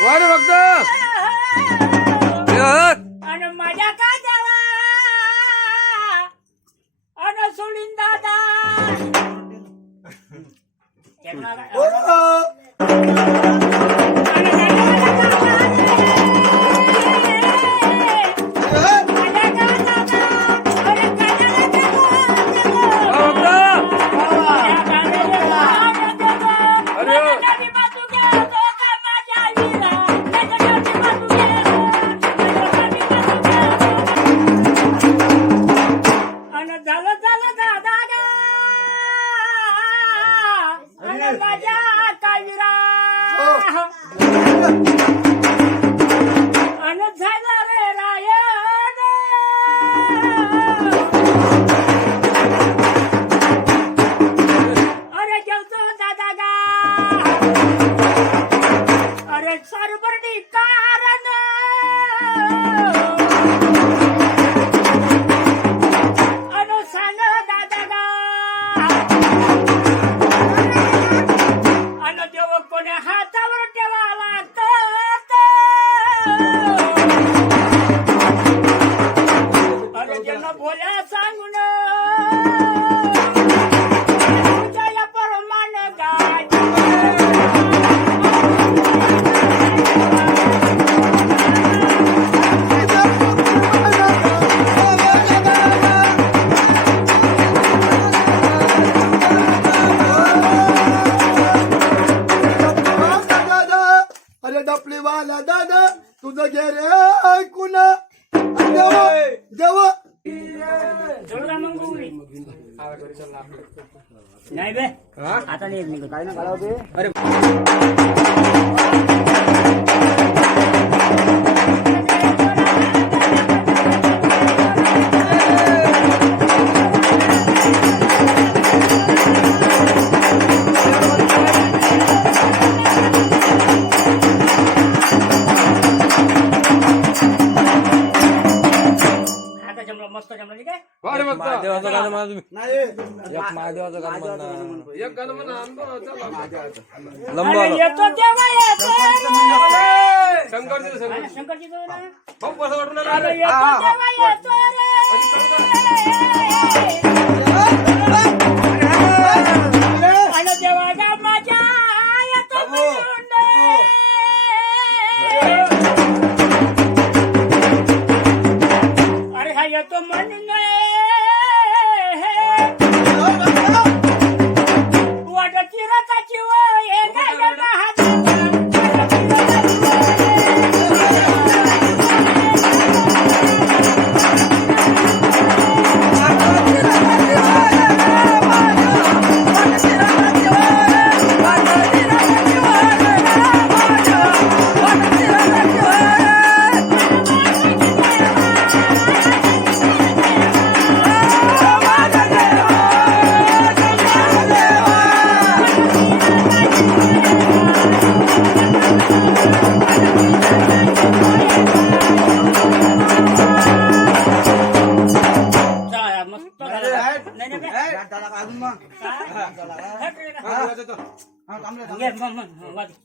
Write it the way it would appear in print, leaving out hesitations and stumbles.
वारे भक्त आणि माझ्या का देवा आणि सोडीन दादा डपलीवाला दादा तुझं घे रे ऐकून देव देव नाही बे आता नाही काय ना काढावते अरे मस्त जमलं ठीक आहे. वारे भक्त महादेवाचं गाणं म्हणा तुम्ही. नाही एक महादेवाचं गाणं म्हणा. एक गाणं म्हणा आणतो लंबा अरे येतो तेव्हा येतो शंकरजी अरे शंकरजी तो ना खूप कसं वाटलं अरे येतो तेव्हा येतो रे आणि देवा गा माझ्या येतो म्हणून अरे हा येतो म्हणून वाटची रथाची वय मस्त